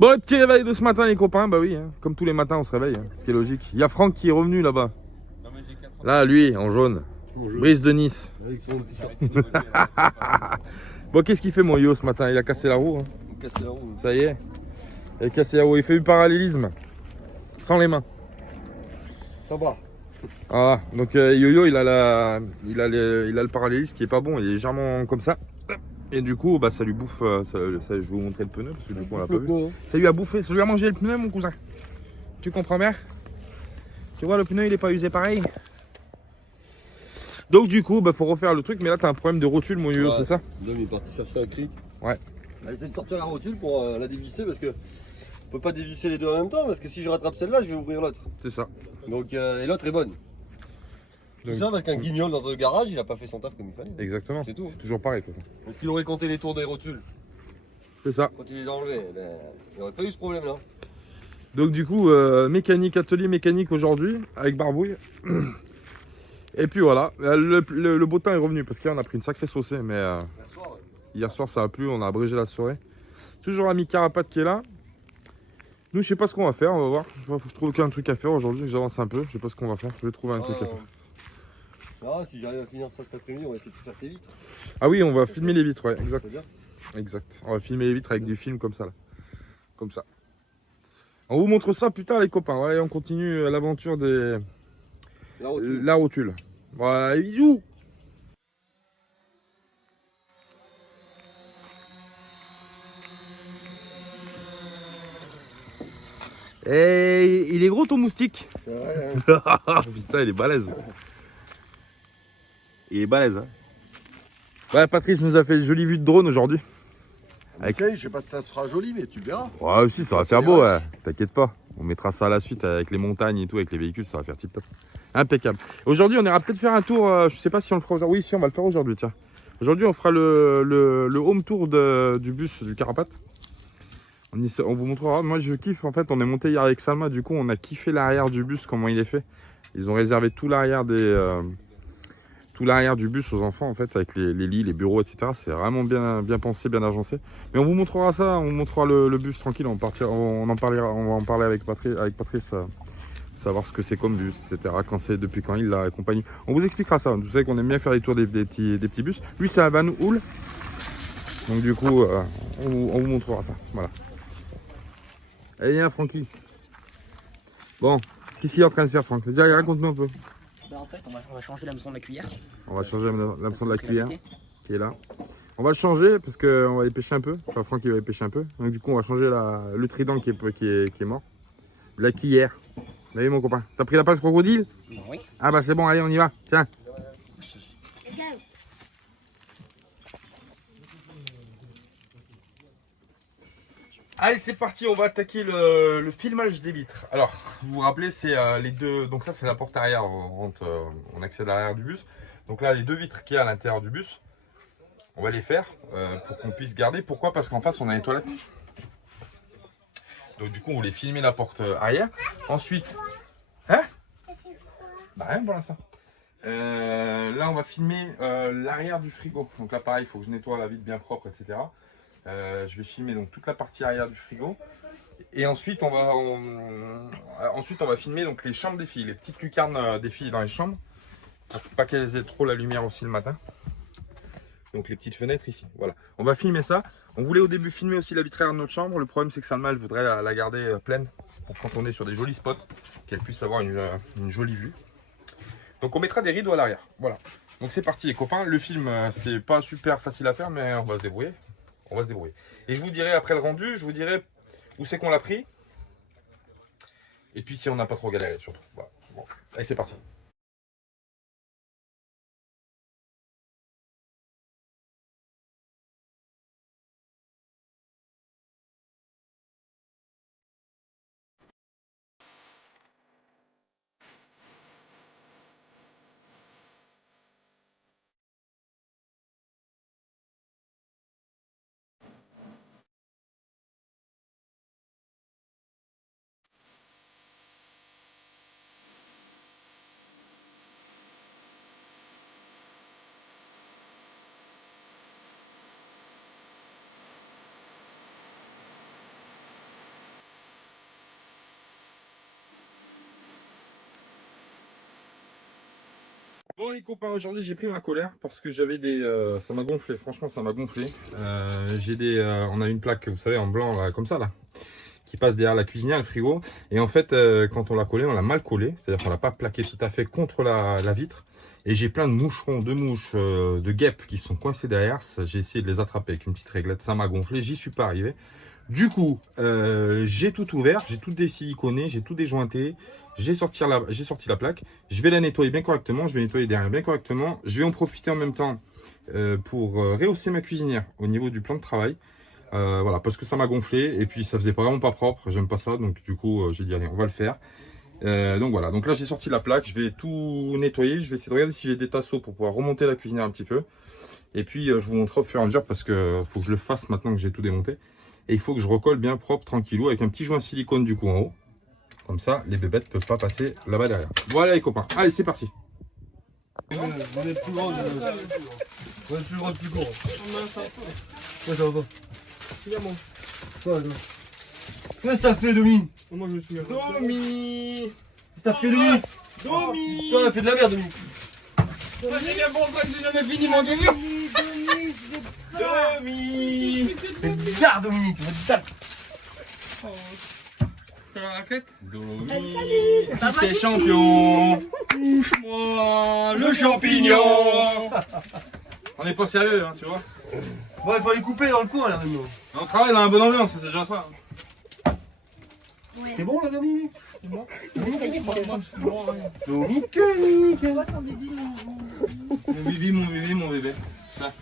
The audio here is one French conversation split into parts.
Bon, le petit réveil de ce matin, les copains, bah oui, hein, comme tous les matins, on se réveille, hein, ce qui est logique. Il y a Franck qui est revenu là-bas. Là, lui, en jaune. Bonjour. Brice de Nice. Avec son t-shirt. Bon, qu'est-ce qu'il fait, mon yo, ce matin? Il a cassé la roue. Hein. Il me casse la roue. Ça y est. Il a cassé la roue. Il fait du parallélisme. Sans les mains. Ça va. Voilà. Donc, Yo-Yo, il a le parallélisme qui est pas bon. Il est légèrement comme ça. Et du coup, bah, ça lui bouffe. Je vais vous montrer le pneu parce que du coup, on l'a pas vu. Ça lui a bouffé. Ça lui a mangé le pneu, mon cousin. Tu comprends bien? Tu vois, le pneu, il est pas usé pareil. Donc du coup, bah faut refaire le truc, mais là t'as un problème de rotule, mon yo, c'est ça? L'homme est parti chercher un cric. Ouais. Elle essaie de sortir la rotule pour la dévisser parce que on peut pas dévisser les deux en même temps parce que si je rattrape celle-là, je vais ouvrir l'autre. C'est ça. Donc et l'autre est bonne. Tout ça parce qu'un guignol dans un garage, il a pas fait son taf comme il fallait. Exactement. C'est tout. C'est toujours pareil. Quoi. Est-ce qu'il aurait compté les tours des rotules C'est ça. quand il les a enlevés? Ben, il n'y aurait pas eu ce problème-là. Donc du coup, mécanique, atelier mécanique aujourd'hui avec Barbouille. Et puis voilà, le beau temps est revenu parce qu'on a pris une sacrée saucée, mais hier soir ça a plu, on a abrégé la soirée. Toujours l'ami Carapate qui est là. Nous, je sais pas ce qu'on va faire, on va voir. Faut que je trouve qu'un truc à faire aujourd'hui, j'avance un peu, je sais pas ce qu'on va faire, je vais trouver un truc à faire. Ah, si j'arrive à finir ça cet après-midi, on va essayer de faire tes vitres. Ah oui, on va filmer les vitres, ouais, exact. Exact. On va filmer les vitres avec du film comme ça, là. Comme ça. On vous montre ça plus tard, les copains. Allez, on continue l'aventure des... La rotule. Voilà, bisous. Et il est gros ton moustique. C'est vrai, hein. Putain, il est balèze. Il est balèze, hein. Ouais, Patrice nous a fait une jolie vue de drone aujourd'hui. Avec... Je sais pas si ça sera joli, mais tu verras. Ouais, aussi, ça va faire beau, ouais. T'inquiète pas. On mettra ça à la suite avec les montagnes et tout, avec les véhicules, ça va faire tip top. Impeccable. Aujourd'hui, on ira peut-être faire un tour, je sais pas si on le fera aujourd'hui. Oui, si, on va le faire aujourd'hui, tiens. Aujourd'hui, on fera le home tour du bus du Carapate. On vous montrera. Moi, je kiffe. En fait, on est monté hier avec Salma. Du coup, on a kiffé l'arrière du bus, comment il est fait. Ils ont réservé tout l'arrière du bus aux enfants, en fait, avec les lits, les bureaux, etc. C'est vraiment bien pensé, bien agencé. Mais on vous montrera ça. On vous montrera le bus tranquille. On va en parler avec Patrice. Savoir ce que c'est comme bus, etc. Depuis quand il l'a accompagné. On vous expliquera ça. Vous savez qu'on aime bien faire les tours des petits bus. Lui, c'est un Van Hool. Donc du coup, on vous montrera ça. Voilà. Allez, viens, Francky. Bon, qu'est-ce qu'il est en train de faire, Franck? Vas-y, raconte-nous un peu. Bah en fait, on va changer l'hameçon de la cuillère. On va changer l'hameçon de la cuillère qui est là. On va le changer parce qu'on va y pêcher un peu. Enfin, Franck, il va y pêcher un peu. Donc du coup, on va changer le trident qui est mort. La cuillère. Vous avez mon copain. T'as pris la passe crocodile? Oui. Ah bah c'est bon, allez, on y va. Tiens. Allez, c'est parti, on va attaquer le filmage des vitres. Alors, vous vous rappelez, c'est les deux... Donc ça, c'est la porte arrière, on accède à l'arrière du bus. Donc là, les deux vitres qu'il y a à l'intérieur du bus, on va les faire pour qu'on puisse garder. Pourquoi? Parce qu'en face, on a les toilettes. Donc du coup, on voulait filmer la porte arrière. Ensuite... Hein? Bah rien pour l'instant. Là, on va filmer l'arrière du frigo. Donc là, pareil, il faut que je nettoie la vitre bien propre, etc. Je vais filmer donc toute la partie arrière du frigo. Et ensuite, on va filmer donc les chambres des filles, les petites lucarnes des filles dans les chambres. Pour pas qu'elles aient trop la lumière aussi le matin. Donc les petites fenêtres ici. Voilà. On va filmer ça. On voulait au début filmer aussi la vitre arrière de notre chambre. Le problème, c'est que Salma, elle voudrait la garder pleine. Pour quand on est sur des jolis spots, qu'elle puisse avoir une jolie vue. Donc on mettra des rideaux à l'arrière. Voilà. Donc c'est parti les copains. Le film, c'est pas super facile à faire, mais on va se débrouiller. On va se débrouiller. Et je vous dirai après le rendu, je vous dirai où c'est qu'on l'a pris. Et puis si on n'a pas trop galéré surtout. Voilà. Bon. Allez, c'est parti. Bon les copains, aujourd'hui j'ai pris ma colère parce que j'avais des... ça m'a gonflé, franchement ça m'a gonflé. On a une plaque, vous savez, en blanc là, comme ça là, qui passe derrière la cuisinière, le frigo. Et en fait, quand on l'a collé, on l'a mal collé, c'est-à-dire qu'on l'a pas plaqué tout à fait contre la vitre. Et j'ai plein de moucherons, de mouches, de guêpes qui sont coincés derrière. J'ai essayé de les attraper avec une petite réglette, ça m'a gonflé, j'y suis pas arrivé. Du coup, j'ai tout ouvert, j'ai tout désiliconé, j'ai tout déjointé. J'ai sorti la plaque, je vais la nettoyer bien correctement, je vais nettoyer derrière bien correctement. Je vais en profiter en même temps pour rehausser ma cuisinière au niveau du plan de travail. Voilà, parce que ça m'a gonflé et puis ça faisait vraiment pas propre, j'aime pas ça, donc du coup j'ai dit allez, on va le faire. Donc voilà, donc là j'ai sorti la plaque, je vais tout nettoyer, je vais essayer de regarder si j'ai des tasseaux pour pouvoir remonter la cuisinière un petit peu. Et puis je vous montrerai au fur et à mesure parce que faut que je le fasse maintenant que j'ai tout démonté. Et il faut que je recolle bien propre, tranquillou, avec un petit joint silicone du coup en haut. Comme ça, les bébêtes ne peuvent pas passer là-bas derrière. Voilà les copains, allez c'est parti. Vous êtes plus grand, vous êtes plus grand, plus court. Ouais, ça va pas. Évidemment. Qu'est-ce que t'as fait, Domi? Moi je me suis Domi, Qu'est-ce que t'as fait, Domi? Domi. Toi, t'as fait de la merde, Domi. C'est bien pour ça que j'ai jamais fini mon délire. Domi. C'est bizarre, Dominique, c'est bizarre. C'est la raquette. Domi, Ça va, t'es champion. Touche-moi Le champignon. On n'est pas sérieux, hein, tu vois. Bon, il faut les couper dans le coin, là, maintenant. On travaille dans la bonne ambiance, c'est déjà ça. C'est bon, là, Dominique? C'est bon. Dominique, Mon bébé, mon bébé. Ça.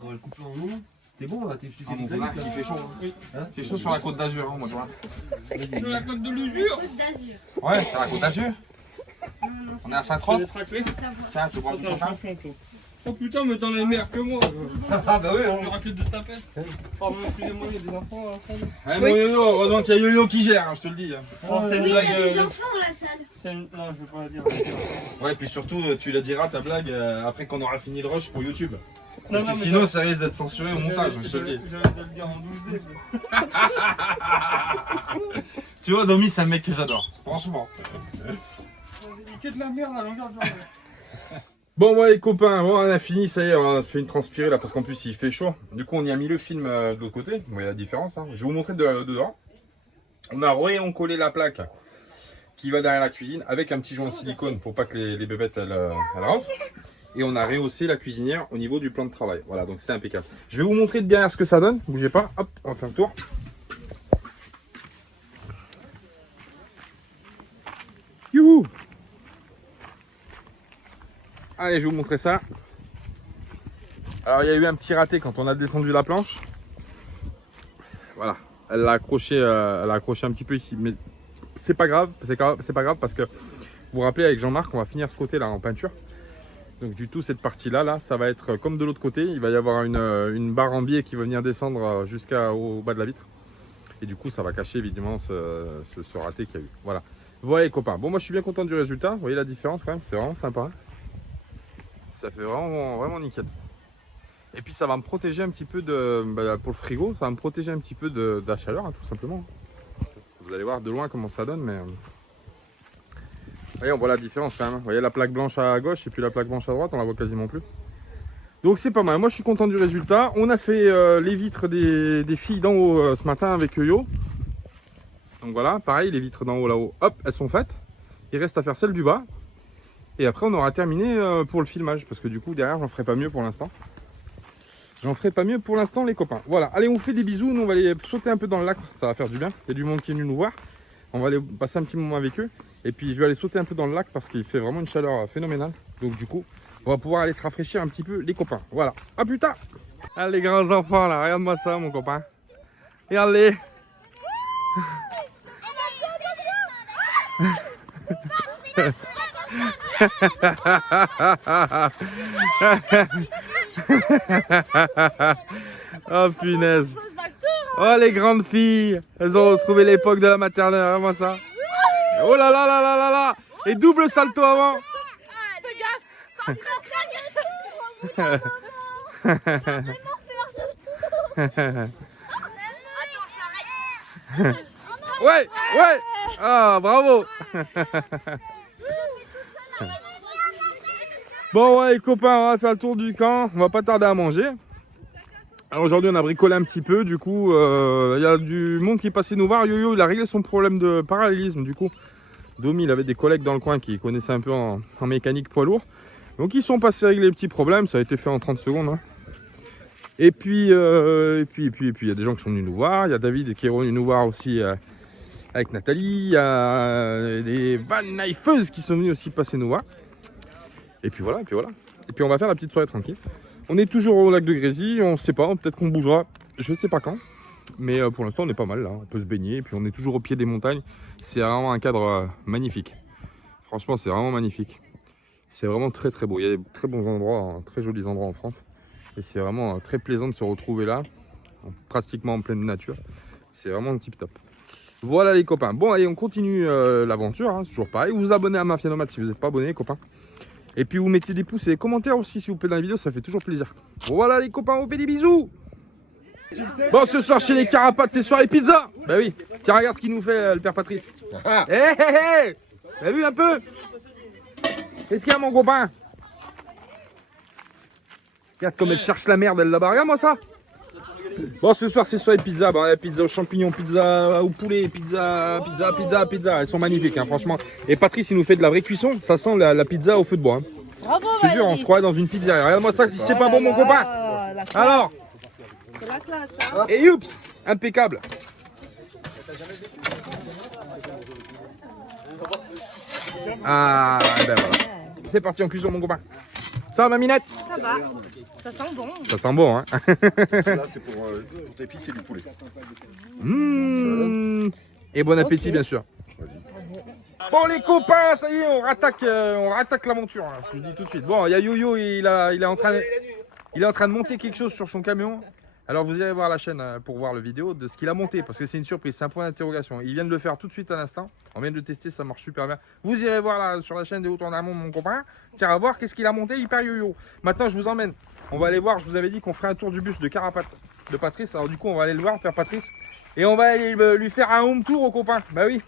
on va le couper en nous. T'es bon, là? Tu Ah, fais mon du connard, il fait chaud. Oui. Hein? Il fait chaud sur la côte d'Azur, hein, moi, tu vois. De la côte de l'usure. Côte d'Azur. Ouais, c'est la côte d'Azur. On est à Je Saint-Trope. te laisse racler. Savoir. Tiens, tu prends T'es tout un ça. champion, toi. Oh putain, mais t'en es meilleur que moi. Ah, bah oui, Le raclette de tapette. Pardon, excusez-moi, il y a des enfants à la salle. Ouais, mon yo-yo, heureusement qu'il y a Yo-Yo qui gère, hein, je te le dis. Oh, c'est une Oui, il y blague. a des enfants dans la salle. C'est une... Non, je vais pas la dire. Ouais, puis surtout, tu la diras ta blague après qu'on aura fini le rush pour YouTube. Parce que mais sinon, ça risque d'être censuré au montage, je te le dis. J'allais te le dire en 12D. Tu vois, Domi, c'est un mec que j'adore. Franchement. Il que de la merde à longueur de journée. Bon, ouais, les copains, bon, on a fini, ça y est, on a fait une transpirée là parce qu'en plus il fait chaud. Du coup, on y a mis le film de l'autre côté. Vous voyez la différence, hein. Je vais vous montrer dedans. On a collé la plaque qui va derrière la cuisine avec un petit joint en silicone pour pas que les bébêtes elles rentrent. Et on a rehaussé la cuisinière au niveau du plan de travail. Voilà, donc c'est impeccable. Je vais vous montrer de derrière ce que ça donne. Bougez pas, hop, on va faire un tour. Youhou! Allez, je vais vous montrer ça. Alors, il y a eu un petit raté quand on a descendu la planche. Voilà, elle l'a accroché un petit peu ici, mais c'est pas grave, c'est pas grave parce que vous vous rappelez avec Jean-Marc, on va finir ce côté-là en peinture. Donc du tout, cette partie-là, ça va être comme de l'autre côté. Il va y avoir une barre en biais qui va venir descendre jusqu'au bas de la vitre. Et du coup, ça va cacher évidemment ce raté qu'il y a eu. Voilà. Voilà les copains. Bon, moi je suis bien content du résultat. Vous voyez la différence quand même, c'est vraiment sympa. Hein, ça fait vraiment nickel. Et puis ça va me protéger un petit peu pour le frigo, ça va me protéger un petit peu de la chaleur, hein, tout simplement. Vous allez voir de loin comment ça donne, mais vous voyez, on voit la différence quand même. Vous voyez la plaque blanche à gauche et puis la plaque blanche à droite, on la voit quasiment plus. Donc c'est pas mal, moi je suis content du résultat. On a fait les vitres des filles d'en haut ce matin avec Yo. Donc voilà, pareil, les vitres d'en haut là-haut, hop, elles sont faites. Il reste à faire celles du bas. Et après on aura terminé pour le filmage, parce que du coup derrière j'en ferai pas mieux pour l'instant. J'en ferai pas mieux pour l'instant les copains. Voilà, allez on vous fait des bisous, nous on va aller sauter un peu dans le lac, ça va faire du bien. Il y a du monde qui est venu nous voir. On va aller passer un petit moment avec eux. Et puis je vais aller sauter un peu dans le lac parce qu'il fait vraiment une chaleur phénoménale. Donc du coup, on va pouvoir aller se rafraîchir un petit peu les copains. Voilà, à plus tard. Allez les grands enfants là, regarde-moi ça mon copain. Regardez. Oh punaise. Oh les grandes filles, elles ont retrouvé l'époque de la maternelle, vraiment ça. Oh là là là là là là. Et double salto avant. Ouais, ouais. Ah bravo. Bon ouais les copains, on va faire le tour du camp, on va pas tarder à manger. Alors aujourd'hui on a bricolé un petit peu, du coup il y a du monde qui est passé nous voir. Yo-Yo il a réglé son problème de parallélisme du coup. Domi il avait des collègues dans le coin qui connaissaient un peu en mécanique poids lourd. Donc ils sont passés régler les petits problèmes, ça a été fait en 30 secondes. Hein. Et puis il y a des gens qui sont venus nous voir, il y a David qui est venu nous voir aussi avec Nathalie, il y a des van knifeuses qui sont venus aussi passer nous voir. Et puis voilà, Et puis on va faire la petite soirée tranquille. On est toujours au lac de Grésy, on sait pas, peut-être qu'on bougera, je sais pas quand. Mais pour l'instant on est pas mal là, on peut se baigner. Et puis on est toujours au pied des montagnes, c'est vraiment un cadre magnifique. Franchement c'est vraiment magnifique. C'est vraiment très très beau, il y a des très bons endroits, très jolis endroits en France. Et c'est vraiment très plaisant de se retrouver là, pratiquement en pleine nature. C'est vraiment tip top. Voilà les copains, bon allez on continue l'aventure, hein. C'est toujours pareil. Vous vous abonnez à Mafia Nomade si vous n'êtes pas abonné copains. Et puis vous mettez des pouces et des commentaires aussi s'il vous plaît dans la vidéo, ça fait toujours plaisir. Voilà les copains, on fait des bisous. Bon ce soir chez les Carapates, c'est soirée pizza. Bah oui, tiens regarde ce qu'il nous fait le père Patrice. Hé hé hé, t'as vu un peu? Qu'est-ce qu'il y a mon copain? Regarde comme elle cherche la merde elle là-bas, regarde-moi ça. Bon ce soir c'est soirée pizza, bon, pizza aux champignons, pizza au poulet, pizza. Elles sont magnifiques hein, franchement. Et Patrice il nous fait de la vraie cuisson, ça sent la pizza au feu de bois. Hein. Bravo, je te jure, on se croirait dans une pizzeria. Regarde-moi ça si c'est pas bon mon copain. Alors c'est la classe hein. et youps, impeccable. Ah ben voilà. C'est parti en cuisson mon copain. Ça va ma minette? Ça va, ça sent bon. Ça sent bon hein. Là c'est pour tes filles, c'est du poulet. Et bon appétit bien sûr. Bon les copains, ça y est, on rattaque l'aventure, hein, je vous le dis tout de suite. Bon, il y a Yo-Yo, il est en train de monter quelque chose sur son camion. Alors vous irez voir la chaîne pour voir la vidéo de ce qu'il a monté, parce que c'est une surprise, c'est un point d'interrogation. Il vient de le faire tout de suite à l'instant, on vient de le tester, ça marche super bien. Vous irez voir là, sur la chaîne des Hauts en Amont mon copain, tiens à voir qu'est-ce qu'il a monté, hyper Yo-Yo. Maintenant je vous emmène, on va aller voir, je vous avais dit qu'on ferait un tour du bus de Carapates de Patrice, alors du coup on va aller le voir, père Patrice. Et on va aller lui faire un home tour au copain, bah oui.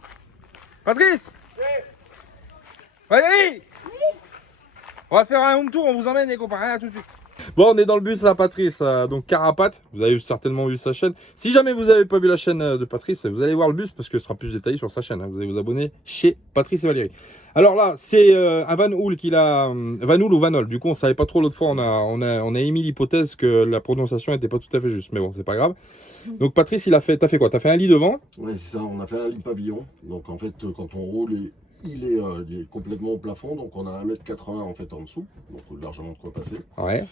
Patrice! Valérie! On va faire un home tour, on vous emmène les copains, à tout de suite. Bon, on est dans le bus à Patrice, donc Carapates, vous avez certainement vu sa chaîne. Si jamais vous n'avez pas vu la chaîne de Patrice, vous allez voir le bus parce que ce sera plus détaillé sur sa chaîne. Hein. Vous allez vous abonner chez Patrice et Valérie. Alors là, c'est un Van Hool qu'il a, Van Hool ou Van Hool. Du coup, on savait pas trop l'autre fois, on a émis l'hypothèse que la prononciation n'était pas tout à fait juste. Mais bon, c'est pas grave. Donc Patrice, t'as fait quoi? T'as fait un lit devant? Oui, c'est ça, on a fait un lit pavillon. Donc en fait, quand on roule, il est complètement au plafond. Donc on a 1,80 m en fait en dessous. Donc largement de quoi passer. Ouais.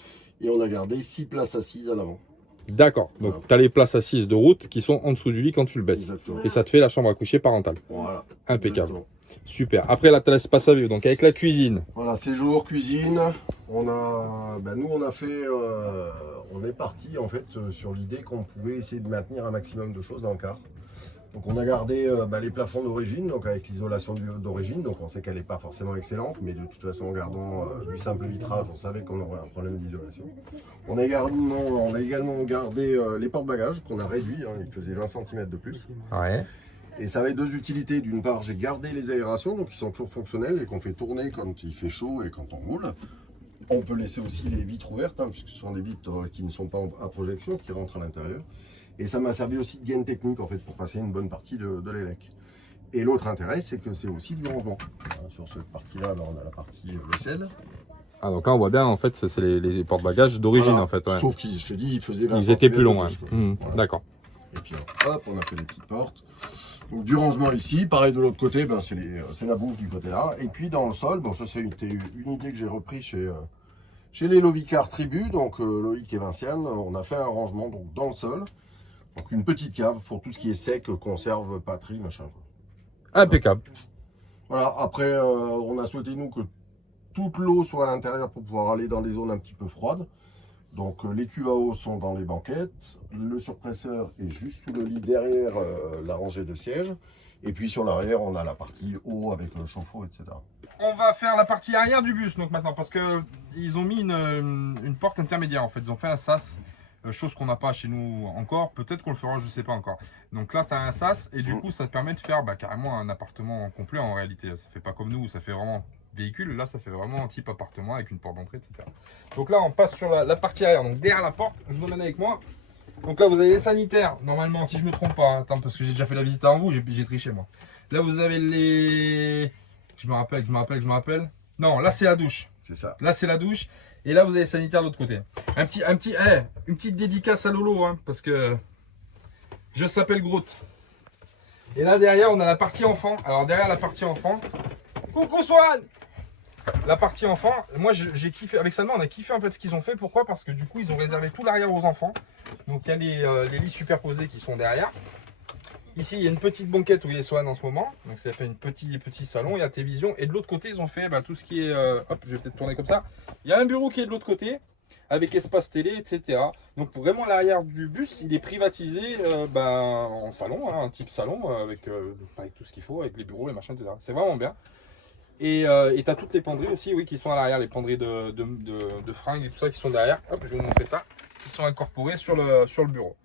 Et on a gardé 6 places assises à l'avant. D'accord. Donc voilà. Tu as les places assises de route qui sont en dessous du lit quand tu le baisses. Exactement. Et ça te fait la chambre à coucher parentale. Voilà. Impeccable. Exactement. Super. Après là, tu as l'espace à vivre. Donc avec la cuisine. Voilà, séjour, cuisine. On a, nous on a fait, on est parti en fait sur l'idée qu'on pouvait essayer de maintenir un maximum de choses dans le car. Donc on a gardé les plafonds d'origine, donc avec l'isolation d'origine, donc on sait qu'elle n'est pas forcément excellente, mais de toute façon en gardant du simple vitrage, on savait qu'on aurait un problème d'isolation. On a également gardé les porte-bagages qu'on a réduits, hein, ils faisaient 20 cm de plus. Ouais. Et ça avait deux utilités. D'une part, j'ai gardé les aérations, donc ils sont toujours fonctionnels et qu'on fait tourner quand il fait chaud et quand on roule. On peut laisser aussi les vitres ouvertes, hein, puisque ce sont des vitres qui ne sont pas à projection, qui rentrent à l'intérieur. Et ça m'a servi aussi de gaine technique en fait pour passer une bonne partie de l'élec. Et l'autre intérêt, c'est que c'est aussi du rangement. Sur cette partie-là, on a la partie vaisselle. Ah donc là on voit bien en fait c'est les porte-bagages d'origine en fait. Ouais. Sauf qu'ils, je te dis, ils faisaient 20 Ils étaient plus longs. Voilà. D'accord. Et puis hop, on a fait les petites portes. Donc du rangement ici, pareil de l'autre côté, c'est la bouffe du côté là. Et puis dans le sol, bon ça c'est une idée que j'ai repris chez les Lovicar Tribu, donc Loïc et Vinciane, on a fait un rangement donc, dans le sol. Donc une petite cave pour tout ce qui est sec, conserve, patrie, machin. Quoi. Impeccable. Voilà, après on a souhaité nous que toute l'eau soit à l'intérieur pour pouvoir aller dans des zones un petit peu froides. Donc les cuves à eau sont dans les banquettes, le surpresseur est juste sous le lit derrière la rangée de sièges. Et puis sur l'arrière, on a la partie eau avec le chauffe-eau, etc. On va faire la partie arrière du bus donc maintenant parce que ils ont mis une porte intermédiaire en fait, ils ont fait un sas. Chose qu'on n'a pas chez nous encore, peut-être qu'on le fera, je sais pas encore. Donc là, tu as un sas et du coup, ça te permet de faire carrément un appartement complet en réalité. Ça fait pas comme nous, ça fait vraiment véhicule. Là, ça fait vraiment un type appartement avec une porte d'entrée, etc. Donc là, on passe sur la partie arrière. Donc derrière la porte, je vous emmène avec moi. Donc là, vous avez les sanitaires. Normalement, si je me trompe pas, hein, attends, parce que j'ai déjà fait la visite avant vous, j'ai triché moi. Là, vous avez les... Je me rappelle. Non, là, c'est la douche. C'est ça. Là, c'est la douche. Et là, vous avez les sanitaires de l'autre côté. Une petite dédicace à Lolo, hein, parce que je s'appelle Groot. Et là, derrière, on a la partie enfant. Alors, derrière la partie enfant, coucou Swan! La partie enfant, moi, j'ai kiffé. Avec Salma, on a kiffé en fait ce qu'ils ont fait. Pourquoi? Parce que du coup, ils ont réservé tout l'arrière aux enfants. Donc, il y a les lits superposés qui sont derrière. Ici, il y a une petite banquette où il est Swan en ce moment. Donc, ça fait un petit salon. Il y a la télévision. Et de l'autre côté, ils ont fait tout ce qui est... hop, je vais peut-être tourner comme ça. Il y a un bureau qui est de l'autre côté, avec espace télé, etc. Donc, vraiment, l'arrière du bus, il est privatisé en salon, hein, un type salon, avec tout ce qu'il faut, avec les bureaux, les machins, etc. C'est vraiment bien. Et tu as toutes les penderies aussi, oui, qui sont à l'arrière, les penderies de fringues et tout ça qui sont derrière. Hop, je vais vous montrer ça. Qui sont incorporées sur le bureau.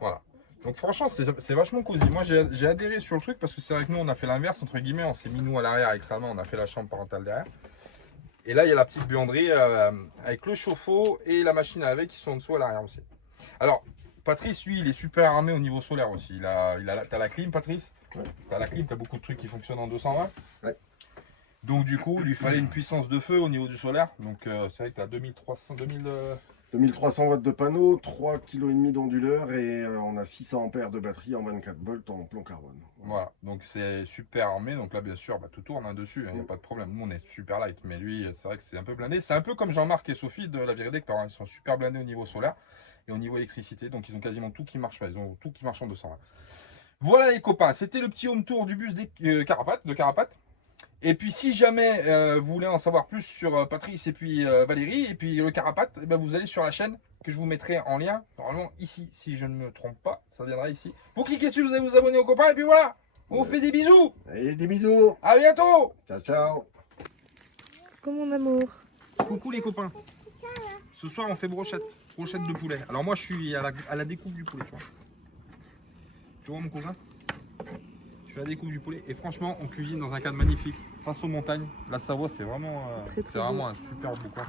Voilà. Donc franchement, c'est vachement cosy. Moi, j'ai adhéré sur le truc parce que c'est vrai que nous, on a fait l'inverse, entre guillemets. On s'est mis nous à l'arrière avec Salma, on a fait la chambre parentale derrière. Et là, il y a la petite buanderie avec le chauffe-eau et la machine à laver qui sont en dessous à l'arrière aussi. Alors, Patrice, lui, il est super armé au niveau solaire aussi. T'as la clim, Patrice? Ouais. T'as la clim, t'as beaucoup de trucs qui fonctionnent en 220. Ouais. Donc du coup, il lui fallait une puissance de feu au niveau du solaire. Donc c'est vrai que tu as 2300 watts de panneau, 3,5 kg d'onduleur et on a 600 ampères de batterie en 24 volts en plomb carbone. Voilà, donc c'est super armé. Donc là, bien sûr, tout tourne hein, dessus, il n'y a pas de problème. Nous, on est super light, mais lui, c'est vrai que c'est un peu blindé. C'est un peu comme Jean-Marc et Sophie de la Viridector. Hein. Ils sont super blindés au niveau solaire et au niveau électricité. Donc ils ont quasiment tout qui marche. Ils ont tout qui marche en 220. Voilà les copains, c'était le petit home tour du bus de Carapates. Et puis si jamais vous voulez en savoir plus sur Patrice et puis Valérie et puis le Carapate, vous allez sur la chaîne que je vous mettrai en lien, normalement ici, si je ne me trompe pas, ça viendra ici. Vous cliquez dessus, vous allez vous abonner aux copains et puis voilà, on vous fait des bisous. Et des bisous. À bientôt. Ciao, ciao. Coucou mon amour. Coucou les copains. Ce soir on fait brochette de poulet. Alors moi je suis à la découpe du poulet, tu vois. Tu vois mon cousin? Je suis à la découpe du poulet et franchement on cuisine dans un cadre magnifique face aux montagnes. La Savoie c'est vraiment un super beau coin.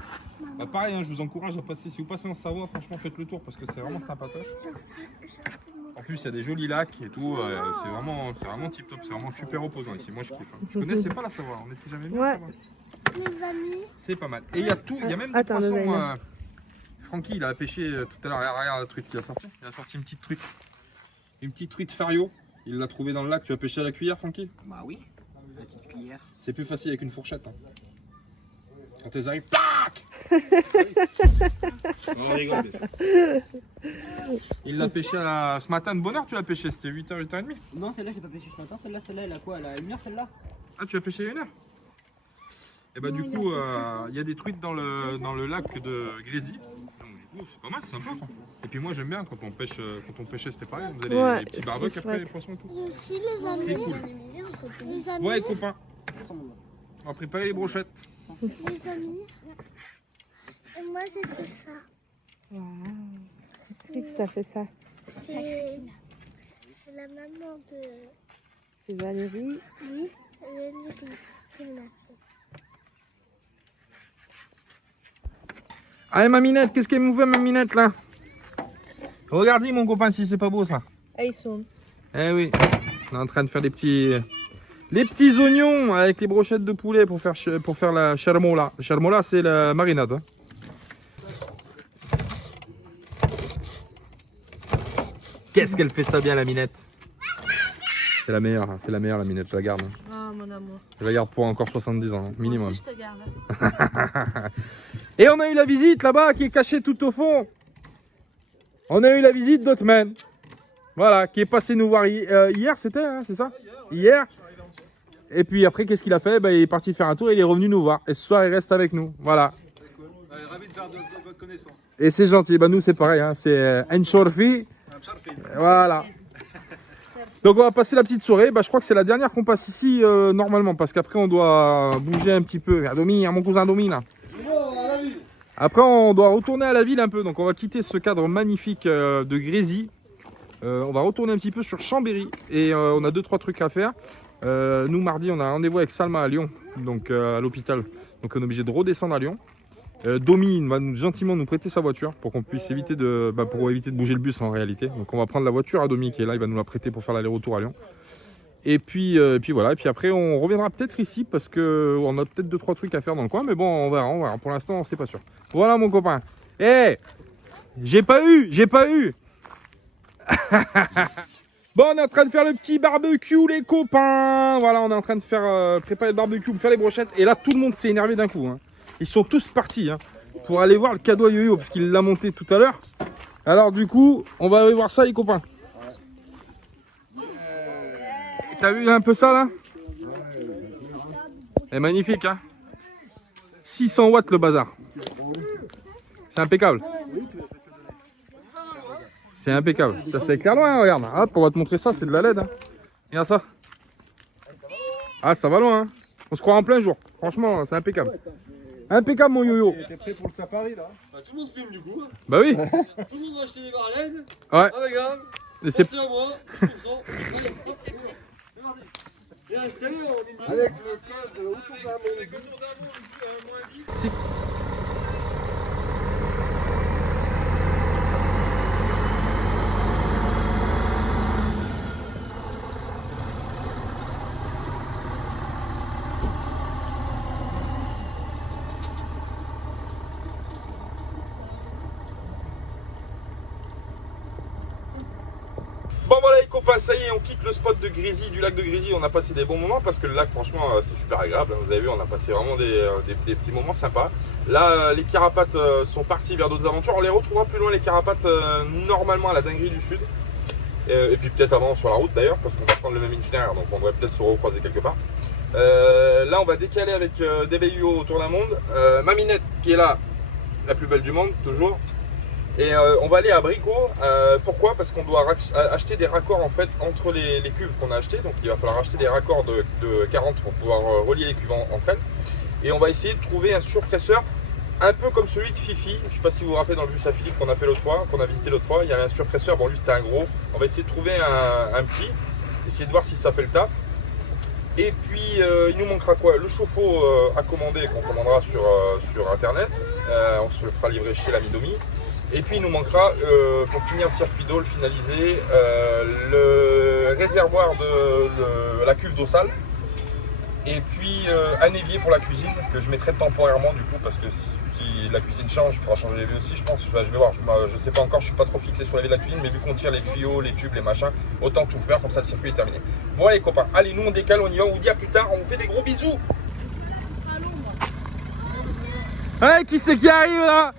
Pareil hein, je vous encourage à passer, si vous passez en Savoie franchement faites le tour parce que c'est vraiment sympatoche. En plus il y a des jolis lacs et tout, c'est vraiment tip top, c'est vraiment super reposant ici, moi je kiffe. Hein. Je connaissais pas la Savoie, on n'était jamais venu en Savoie. Les amis. C'est pas mal. Et il y a tout, il y a même des poissons. Francky il a pêché tout à l'heure, regarde la truite qu'il a sorti. Il a sorti une petite truite fario. Il l'a trouvé dans le lac. Tu as pêché à la cuillère, Francky? Bah oui, la petite cuillère. C'est plus facile avec une fourchette. Hein. Quand elles arrivent, plac. On rigole. Il l'a pêché ce matin de bonne heure, tu l'as pêché, c'était 8h, 8h30. Non, celle-là, j'ai pas pêché ce matin. Celle-là, elle a quoi? Elle a 1h celle-là? Ah, tu as pêché 1h? Et bah, du coup, il y a des truites dans le lac de Grésy. Donc, du coup, c'est pas mal, c'est sympa. Quoi. Et puis, moi, j'aime bien quand on pêchait, c'était pareil. Vous avez les petits barbecues après les poissons et tout. Et aussi les amis. C'est cool. Les amis. Ouais, copains. On va préparer les brochettes. Les amis. Et moi, j'ai fait ça. Wow. C'est qui t'a fait ça? C'est la maman de... C'est Valérie. Oui, Valérie qui me l'a fait. Allez, Maminette, qu'est-ce qu'elle me fait, Maminette, là? Regardez, mon copain, si c'est pas beau, ça. Ah, ils sont. Eh oui, on est en train de faire les petits oignons avec les brochettes de poulet pour faire la charmola. La charmola, c'est la marinade. Hein. Qu'est-ce qu'elle fait ça bien, la minette? C'est la meilleure, la minette, je la garde. Hein. Oh, mon amour. Je la garde pour encore 70 ans, hein, minimum. Moi aussi, je te garde. Et on a eu la visite là-bas qui est cachée tout au fond. On a eu la visite d'Otman. Voilà, qui est passé nous voir hier, c'était, hein, c'est ça? Hier. Et puis après, qu'est-ce qu'il a fait? Il est parti faire un tour et il est revenu nous voir. Et ce soir, il reste avec nous. Voilà. Ravi de faire votre connaissance. Et c'est gentil. Nous, c'est pareil. Hein. C'est Enchorfi. Voilà. Donc, on va passer la petite soirée. Je crois que c'est la dernière qu'on passe ici normalement. Parce qu'après, on doit bouger un petit peu. Domi, mon cousin Domi là. Après, on doit retourner à la ville un peu. Donc, on va quitter ce cadre magnifique de Grésy. On va retourner un petit peu sur Chambéry. Et on a 2-3 trucs à faire. Nous, mardi, on a un rendez-vous avec Salma à Lyon, donc à l'hôpital. Donc on est obligé de redescendre à Lyon. Domi va gentiment nous prêter sa voiture pour qu'on puisse éviter de, pour éviter de bouger le bus en réalité. Donc on va prendre la voiture à Domi qui est là, il va nous la prêter pour faire l'aller-retour à Lyon. Et puis voilà, et puis après on reviendra peut-être ici parce qu'on a peut-être 2-3 trucs à faire dans le coin, mais bon on verra. Pour l'instant c'est pas sûr. Voilà mon copain. Eh, j'ai pas eu. Bon, on est en train de faire le petit barbecue les copains. Voilà, on est en train de faire préparer le barbecue, faire les brochettes. Et là tout le monde s'est énervé d'un coup. Hein. Ils sont tous partis pour aller voir le cadeau à Yo-Yo parce qu'il l'a monté tout à l'heure. Alors du coup, on va aller voir ça les copains. T'as vu un peu ça là? C'est magnifique hein. 600 watts le bazar. C'est impeccable. C'est impeccable. Ça c'est éclair loin, regarde. Hop, on va te montrer ça, c'est de la LED. Hein. Regarde ça. Ah ça va loin. Hein. On se croit en plein jour. Franchement, c'est impeccable. Impeccable mon Yo-Yo. T'es prêt pour le safari là? Bah, tout le monde filme du coup. Bah oui. Tout le monde va acheter des barres LED. Ouais. Ah, mais grave. Et c'est... Pensez à moi. 10%. Allez, hop, c'est parti. Et installé, on est Avec le code autour d'un monde. Bon voilà les copains, ça y est, on quitte le spot de Grisi, du lac de Grisi. On a passé des bons moments parce que le lac franchement c'est super agréable. Vous avez vu, on a passé vraiment des petits moments sympas. Là les carapates sont partis vers d'autres aventures. On les retrouvera plus loin les carapates normalement à la dinguerie du sud. Et puis peut-être avant sur la route d'ailleurs parce qu'on va prendre le même itinéraire. Donc on devrait peut-être se recroiser quelque part. Là on va décaler avec DBUO autour d'un monde. Maminette qui est là, la plus belle du monde toujours. Et on va aller à Brico. Pourquoi? Parce qu'on doit acheter des raccords en fait entre les cuves qu'on a achetées. Donc il va falloir acheter des raccords de 40 pour pouvoir relier les cuves entre elles. Et on va essayer de trouver un surpresseur un peu comme celui de Fifi. Je ne sais pas si vous vous rappelez dans le bus à Philippe qu'on a fait l'autre fois, qu'on a visité l'autre fois. Il y avait un surpresseur. Bon lui c'était un gros. On va essayer de trouver un petit. Essayer de voir si ça fait le taf. Et puis il nous manquera quoi? Le chauffe-eau à commander qu'on commandera sur internet. On se le fera livrer chez l'ami Domi. Et puis il nous manquera, pour finir le circuit d'eau, le finaliser, le réservoir de la cuve d'eau sale. Et puis un évier pour la cuisine, que je mettrai temporairement du coup, parce que si la cuisine change, il faudra changer l'évier aussi je pense. Enfin, je vais voir, je sais pas encore, je suis pas trop fixé sur l'évier de la cuisine, mais vu qu'on tire les tuyaux, les tubes, les machins, autant tout faire, comme ça le circuit est terminé. Voilà les copains, allez nous on décale, on y va, on vous dit à plus tard, on vous fait des gros bisous. Ouais, qui c'est qui arrive là?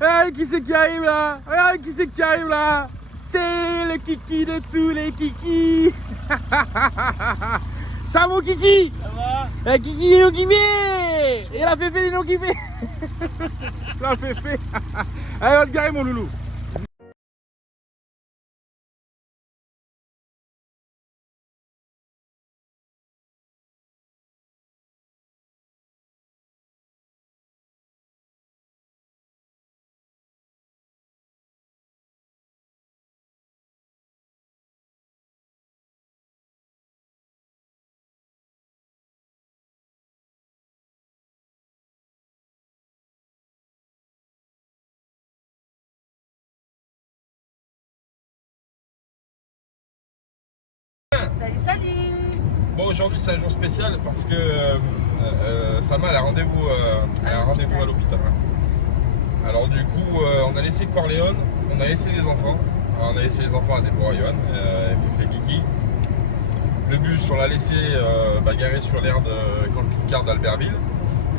Regardez qui c'est qui arrive là! Regardez qui c'est qui arrive là! C'est le kiki de tous les kikis! Ça mon kiki! Ça va? La kiki est non kiffé! Et la féfé est non kiffé! La féfé! Allez, va te garer mon loulou! Salut, salut! Bon, aujourd'hui c'est un jour spécial parce que Salma elle a rendez-vous à l'hôpital. Alors du coup on a laissé Corleone, on a laissé les enfants. Alors, on a laissé les enfants à Déborah-Yohan, Féfé Kiki. Le bus on l'a laissé garé sur l'aire de camping-car d'Albertville.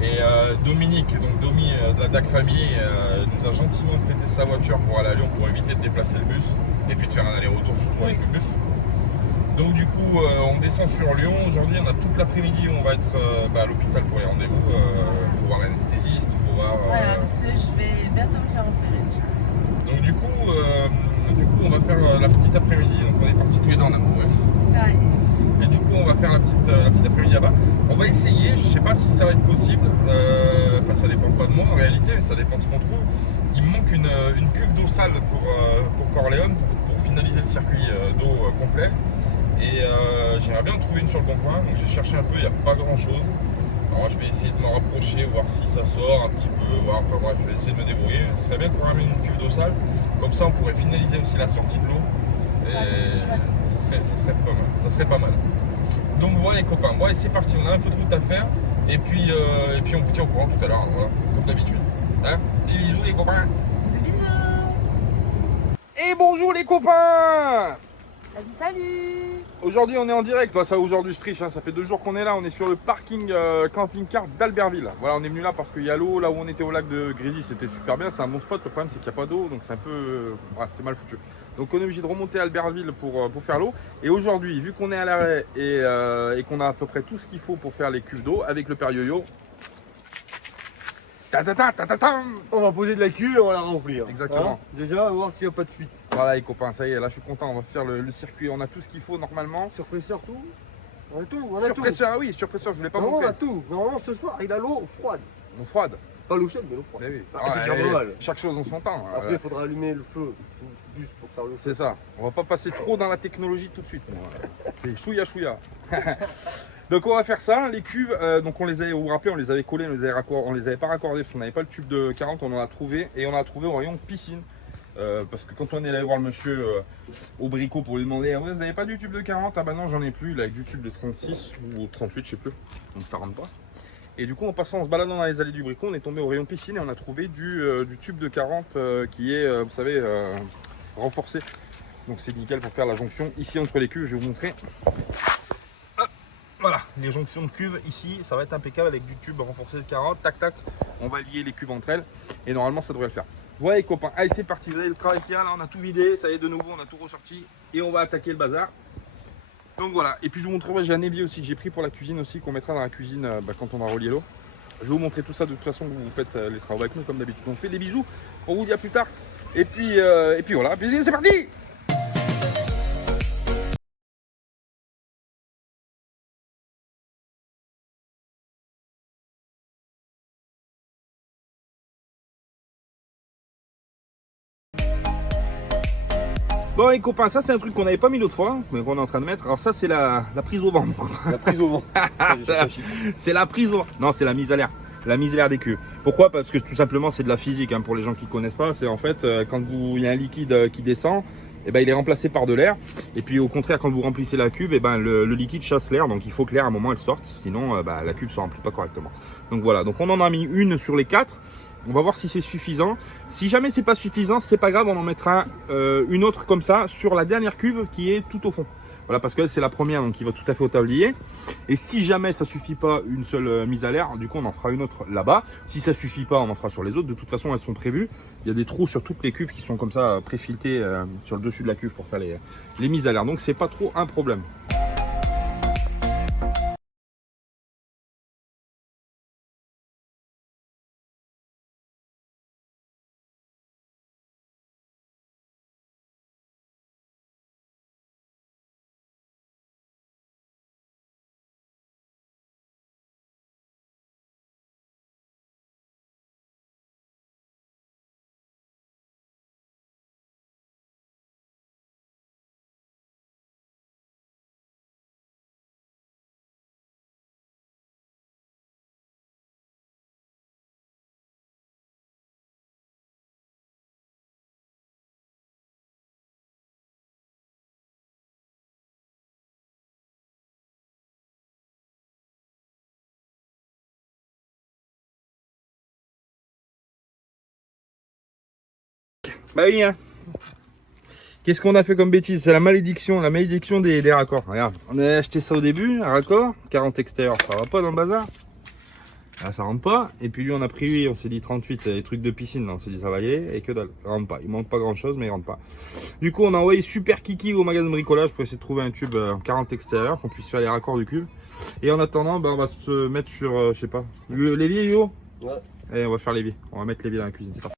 Et Dominique, donc Domi de la DAC Family, nous a gentiment prêté sa voiture pour aller à Lyon pour éviter de déplacer le bus et puis de faire un aller-retour surtout avec le bus. Donc du coup on descend sur Lyon. Aujourd'hui on a toute l'après-midi, on va être à l'hôpital pour les rendez-vous. Il faut voir l'anesthésiste, il faut voir... Voilà, parce que je vais bientôt me faire opérer. Donc du coup on va faire la petite après-midi. Donc on est partis tous les deux en amour. Ouais. Et du coup on va faire la petite après-midi là-bas. On va essayer, je sais pas si ça va être possible. Enfin ça dépend pas de moi en réalité, ça dépend de ce qu'on trouve. Il me manque une cuve d'eau sale pour Corleone pour finaliser le circuit d'eau complet. Et j'aimerais bien en trouver une sur le bon coin. Donc j'ai cherché un peu, il n'y a pas grand chose. Alors je vais essayer de me rapprocher, voir si ça sort un petit peu, voir, enfin bref, je vais essayer de me débrouiller. Ce serait bien de programmer une cuve d'eau sale, comme ça on pourrait finaliser aussi la sortie de l'eau. Et ça serait pas mal, ça serait pas mal. Donc voilà les copains, bon allez c'est parti, on a un peu de route à faire. Et puis on vous tient au courant tout à l'heure, voilà, comme d'habitude. Hein, des bisous les copains. Bisous, bisous. Et bonjour les copains. Salut, salut. Aujourd'hui on est en direct, ça aujourd'hui je triche, hein. Ça fait 2 jours qu'on est là, on est sur le parking camping-car d'Albertville. Voilà, on est venu là parce qu'il y a l'eau, là où on était au lac de Grésy, c'était super bien, c'est un bon spot. Le problème c'est qu'il n'y a pas d'eau, donc c'est un peu, voilà, c'est mal foutu. Donc on est obligé de remonter à Albertville pour faire l'eau. Et aujourd'hui, vu qu'on est à l'arrêt et qu'on a à peu près tout ce qu'il faut pour faire les cuves d'eau avec le père Yo-Yo, On va poser de la cuve et on va la remplir. Exactement. Hein, déjà, voir s'il n'y a pas de fuite. voilà les copains, ça y est, là je suis content, on va faire le circuit, on a tout ce qu'il faut normalement. Surpresseur, tout. On a tout, on a tout. Surpresseur, ah oui, surpresseur, je voulais pas Non, on montrer. a tout. Normalement, ce soir, il a l'eau froide. On froide. Pas l'eau chaude, mais l'eau froide. Mais oui. Ah, c'est déjà pas mal. Chaque chose en son temps. Après, il faudra allumer le feu juste pour faire le feu. C'est ça. On va pas passer trop dans la technologie tout de suite. C'est chouïa chouïa. Donc on va faire ça. Les cuves, donc on les avait, vous vous rappelez, on les avait collées, on les avait pas raccordées parce qu'on n'avait pas le tube de 40. On en a trouvé et on a trouvé au rayon piscine. Parce que quand on est allé voir le monsieur au bricot pour lui demander ah, ouais, vous n'avez pas du tube de 40? Ah bah non j'en ai plus, il a du tube de 36 ou 38 je sais plus, donc ça rentre pas. Et du coup en passant, en se baladant dans les allées du bricot, on est tombé au rayon piscine et on a trouvé du tube de 40 qui est, vous savez, renforcé. Donc c'est nickel pour faire la jonction ici entre les cuves, je vais vous montrer. Ah, voilà, les jonctions de cuves ici, ça va être impeccable avec du tube renforcé de 40, tac tac, on va lier les cuves entre elles et normalement ça devrait le faire. Voilà les copains, allez c'est parti, vous avez le travail qu'il y a, là on a tout vidé, ça y est de nouveau on a tout ressorti et on va attaquer le bazar. Donc voilà, et puis je vous montrerai, j'ai un évier aussi que j'ai pris pour la cuisine aussi, qu'on mettra dans la cuisine quand on va relier l'eau. Je vais vous montrer tout ça de toute façon, vous faites les travaux avec nous comme d'habitude. On fait des bisous, on vous dit à plus tard, et puis voilà, puis c'est parti. Bon les copains, ça c'est un truc qu'on n'avait pas mis l'autre fois, mais qu'on est en train de mettre. Alors ça c'est la prise au vent. La prise au vent. C'est la prise au vent. Non, c'est la mise à l'air. La mise à l'air des cuves. Pourquoi? Parce que tout simplement c'est de la physique, hein, pour les gens qui ne connaissent pas. C'est en fait quand il y a un liquide qui descend, et ben, il est remplacé par de l'air. Et puis au contraire quand vous remplissez la cuve, et ben, le liquide chasse l'air. Donc il faut que l'air à un moment elle sorte. Sinon la cuve ne se remplit pas correctement. Donc voilà, donc on en a mis une sur les 4. On va voir si c'est suffisant. Si jamais c'est pas suffisant, c'est pas grave, on en mettra une autre comme ça sur la dernière cuve qui est tout au fond. Voilà, parce que c'est la première, donc il va tout à fait au tablier. Et si jamais ça suffit pas une seule mise à l'air, du coup on en fera une autre là-bas. Si ça suffit pas, on en fera sur les autres. De toute façon, elles sont prévues. Il y a des trous sur toutes les cuves qui sont comme ça préfiletés sur le dessus de la cuve pour faire les mises à l'air. Donc c'est pas trop un problème. Bah oui, hein. Qu'est-ce qu'on a fait comme bêtise? C'est la malédiction des raccords. Regarde, on a acheté ça au début, un raccord, 40 extérieur, ça va pas dans le bazar. Là, ça rentre pas. Et puis lui, on a pris lui, on s'est dit 38, les trucs de piscine, là, on s'est dit ça va y aller, et que dalle, ça rentre pas. Il manque pas grand chose, mais il rentre pas. Du coup, on a envoyé super kiki au magasin de bricolage pour essayer de trouver un tube 40 extérieur, qu'on puisse faire les raccords du cube. Et en attendant, on va se mettre sur, je sais pas, l'évier, Yo. Ouais. Et on va faire l'évier. On va mettre l'évier dans la cuisine, c'est parti.